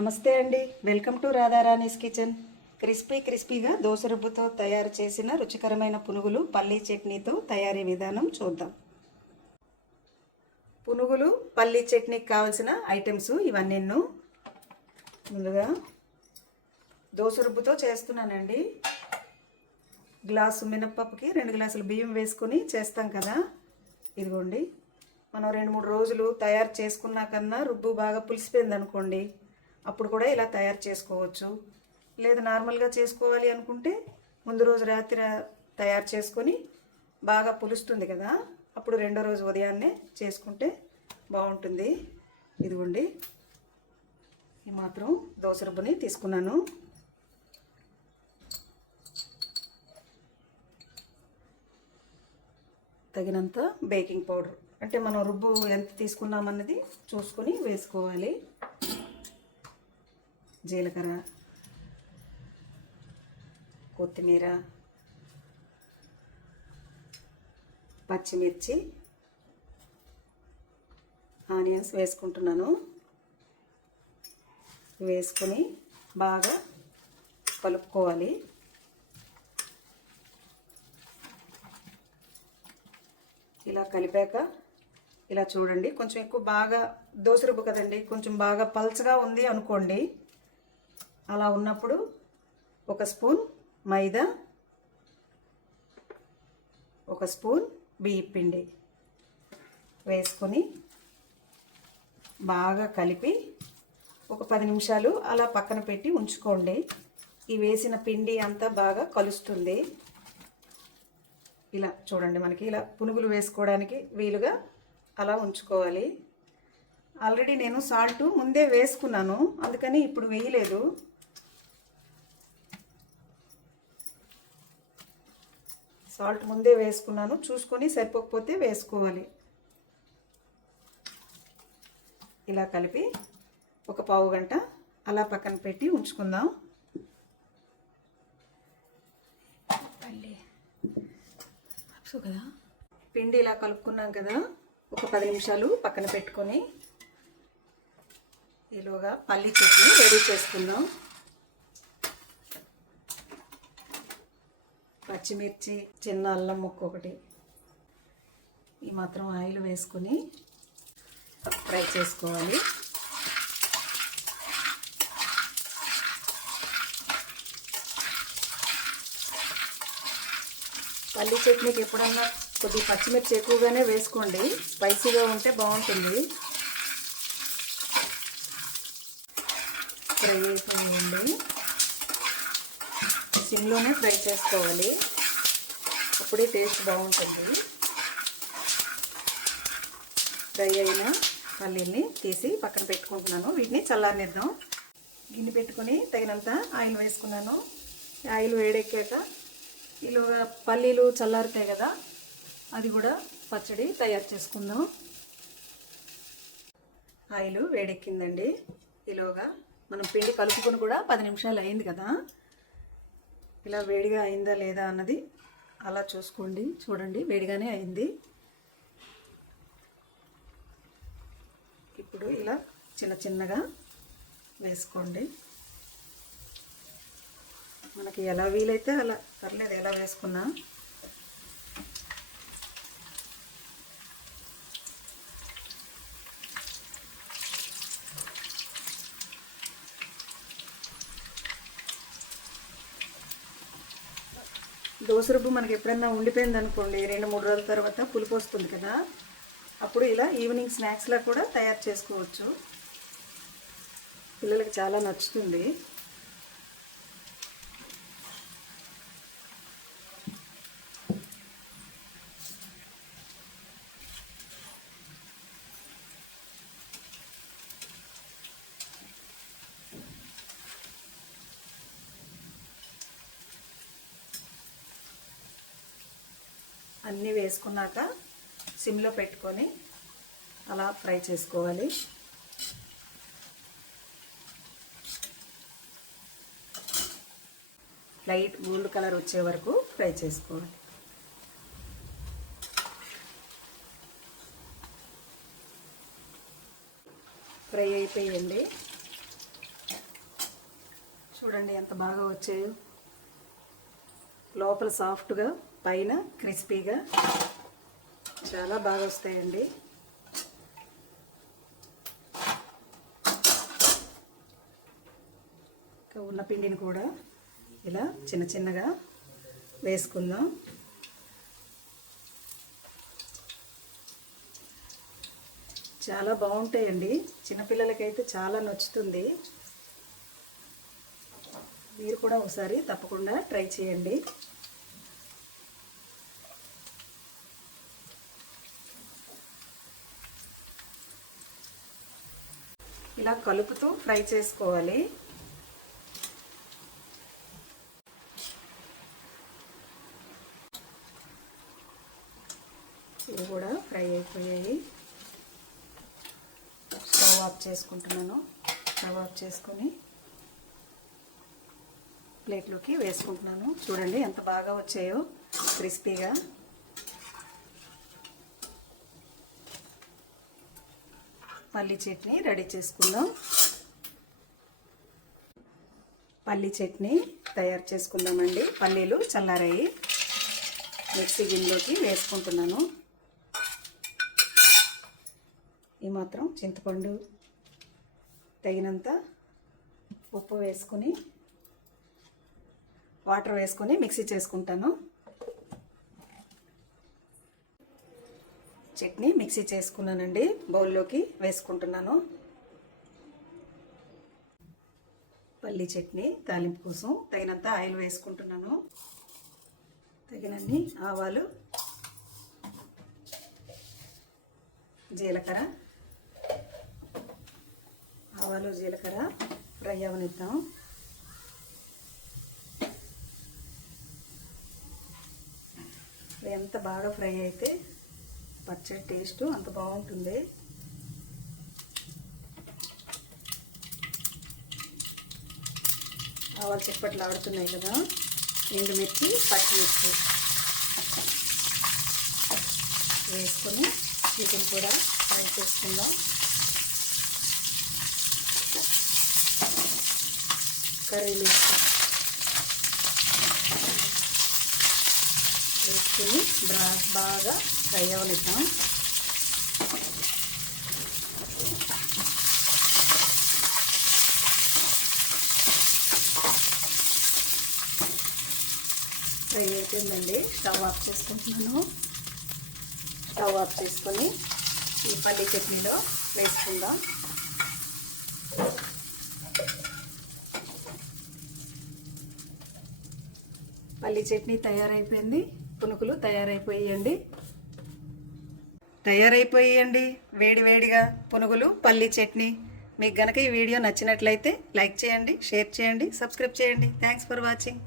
నమస్తే అండి, welcome to రాధారాణీస్ kitchen. క్రిస్పీగా దోస రుబ్బుతో తయారు చేసిన రుచికరమైన పునుగులు పల్లీ చట్నీతో తయారీ విధానం చూద్దాం. పునుగులు పల్లీ చట్నీకి కావాల్సిన ఐటమ్స్ ఇవన్నీ. ముందుగా దోస రుబ్బుతో చేస్తున్నానండి. గ్లాసు మినప్పప్పుకి 2 గ్లాసులు బియ్యం వేసుకొని చేస్తాం కదా. ఇదిగోండి, మనం 2-3 రోజులు తయారు చేసుకున్నా కన్నా రుబ్బు బాగా పులిసిపోయింది అనుకోండి, అప్పుడు కూడా ఇలా తయారు చేసుకోవచ్చు. లేదు నార్మల్గా చేసుకోవాలి అనుకుంటే ముందు రోజు రాత్రి తయారు చేసుకొని బాగా పులుస్తుంది కదా, అప్పుడు రెండో రోజు ఉదయాన్నే చేసుకుంటే బాగుంటుంది. ఇదిగోండి, ఈ మాత్రం దోస రుబ్బుని తీసుకున్నాను. తగినంత బేకింగ్ పౌడర్, అంటే మనం రుబ్బు ఎంత తీసుకున్నామన్నది చూసుకొని వేసుకోవాలి. జీలకర్ర, కొత్తిమీర, పచ్చిమిర్చి, ఆనియన్స్ వేసుకుంటున్నాను. వేసుకొని బాగా కలుపుకోవాలి. ఇలా కలిపాక ఇలా చూడండి, కొంచెం ఎక్కువ బాగా దోస రుబ్బు కదండి, కొంచెం బాగా పల్చగా ఉంది అనుకోండి, అలా ఉన్నప్పుడు 1 స్పూన్ మైదా, 1 స్పూన్ బియ్యం పిండి వేసుకొని బాగా కలిపి ఒక 10 నిమిషాలు అలా పక్కన పెట్టి ఉంచుకోండి. ఈ వేసిన పిండి అంతా బాగా కలుస్తుంది. ఇలా చూడండి, మనకి ఇలా పునుగులు వేసుకోవడానికి వీలుగా అలా ఉంచుకోవాలి. ఆల్రెడీ నేను సాల్ట్ ముందే వేసుకున్నాను, అందుకని ఇప్పుడు వేయలేదు. సాల్ట్ ముందే వేసుకున్నాను, చూసుకొని సరిపోకపోతే వేసుకోవాలి. ఇలా కలిపి ఒక పావు గంట అలా పక్కన పెట్టి ఉంచుకుందాం. కదా, పిండి ఇలా కలుపుకున్నాం కదా, ఒక 10 నిమిషాలు పక్కన పెట్టుకొని ఈలోగా పల్లీ చట్నీ రెడీ చేసుకుందాం. పచ్చిమిర్చి, చిన్న అల్లం ముక్క ఒకటి, ఈ మాత్రం ఆయిల్ వేసుకొని ఫ్రై చేసుకోవాలి. పల్లీ చట్నీకి ఎప్పుడన్నా కొద్దిగా పచ్చిమిర్చి ఎక్కువగానే వేసుకోండి, స్పైసీగా ఉంటే బాగుంటుంది. ఫ్రై అయిపోయింది, సిమ్లోనే ఫ్రై చేసుకోవాలి, అప్పుడే టేస్ట్ బాగుంటుంది. ఫ్రై అయిన పల్లీల్ని తీసి పక్కన పెట్టుకుంటున్నాను. వీటిని చల్లారనిద్దాం. గిన్నె పెట్టుకొని తగినంత ఆయిల్ వేసుకున్నాను. ఆయిల్ వేడెక్కాక ఈలోగా పల్లీలు చల్లారుతాయి కదా, అది కూడా పచ్చడి తయారు చేసుకుందాం. ఆయిల్ వేడెక్కిందండి. ఈలోగా మనం పిండి కలుపుకొని కూడా 10 నిమిషాలు అయింది కదా, ఇలా వేడిగా అయిందా లేదా అన్నది అలా చూసుకోండి. చూడండి, వేడిగానే అయింది. ఇప్పుడు ఇలా చిన్నగా వేసుకోండి. మనకి ఎలా వీలైతే అలా, పర్లేదు ఎలా వేసుకున్నా. దోస రుబ్బు మనకి ఎప్పుడన్నా ఉండిపోయింది అనుకోండి, 2-3 రోజుల తర్వాత పులుపు వస్తుంది కదా, అప్పుడు ఇలా ఈవినింగ్ స్నాక్స్లా కూడా తయారు చేసుకోవచ్చు. పిల్లలకి చాలా నచ్చుతుంది. అన్నీ వేసుకున్నాక సిమ్లో పెట్టుకొని అలా ఫ్రై చేసుకోవాలి. లైట్ గోల్డ్ కలర్ వచ్చే వరకు ఫ్రై చేసుకోవాలి. ఫ్రై అయిపోయింది. చూడండి ఎంత బాగా వచ్చాయో, లోపల సాఫ్ట్గా పైన క్రిస్పీగా చాలా బాగా వస్తాయండి. ఉన్న పిండిని కూడా ఇలా చిన్న చిన్నగా వేసుకుందాం. చాలా బాగుంటాయండి, చిన్నపిల్లలకైతే చాలా నచ్చుతుంది. మీరు కూడా ఒకసారి తప్పకుండా ట్రై చేయండి. ఇలా కలుపుతూ ఫ్రై చేసుకోవాలి. ఇవి కూడా ఫ్రై అయిపోయాయి. స్టవ్ ఆఫ్ చేసుకుంటున్నాను. స్టవ్ ఆఫ్ చేసుకొని ప్లేట్లోకి వేసుకుంటున్నాను. చూడండి ఎంత బాగా వచ్చాయో క్రిస్పీగా. పల్లీ చట్నీ రెడీ చేసుకుందాం. పల్లీ చట్నీ తయారు చేసుకుందామండి. పల్లీలు చల్లారాయి, మిక్సీ గిన్నెలోకి వేసుకుంటున్నాను. ఈ మాత్రం చింతపండు, తగినంత ఉప్పు వేసుకొని వాటర్ వేసుకొని మిక్సీ చేసుకుంటాను. చట్నీ మిక్సీ చేసుకున్నానండి, బౌల్లోకి వేసుకుంటున్నాను. పల్లీ చట్నీ తాలింపు కోసం తగినంత ఆయిల్ వేసుకుంటున్నాను. తగినన్ని ఆవాలు, జీలకర్ర, ఆవాలు జీలకర్ర ఫ్రై అవనిద్దాం. ఎంత బాగా ఫ్రై అయితే పచ్చడి టేస్ట్ అంత బాగుంటుంది. ఆవాలు చిప్పట్లు ఆడుతున్నాయి కదా. ఎండుమిర్చి, పచ్చిమిర్చి వేసుకొని వీటిని కూడా ఫ్రై చేసుకుందాం. కర్రీలు వేసుకుని బాగా ఫ్రై అవనిద్దాం. ఫ్రై అయిపోయిందండి. స్టవ్ ఆఫ్ చేసుకుంటున్నాను. స్టవ్ ఆఫ్ చేసుకొని ఈ పల్లీ చట్నీలో వేసుకుందాం. పల్లీ చట్నీ తయారైపోయింది. పునుకులు తయారైపోయాయండి. వేడి వేడిగా పునుగులు, పల్లీ చట్నీ. మీకు గనక ఈ వీడియో నచ్చినట్లయితే లైక్ చేయండి, షేర్ చేయండి, సబ్స్క్రైబ్ చేయండి. Thanks for watching.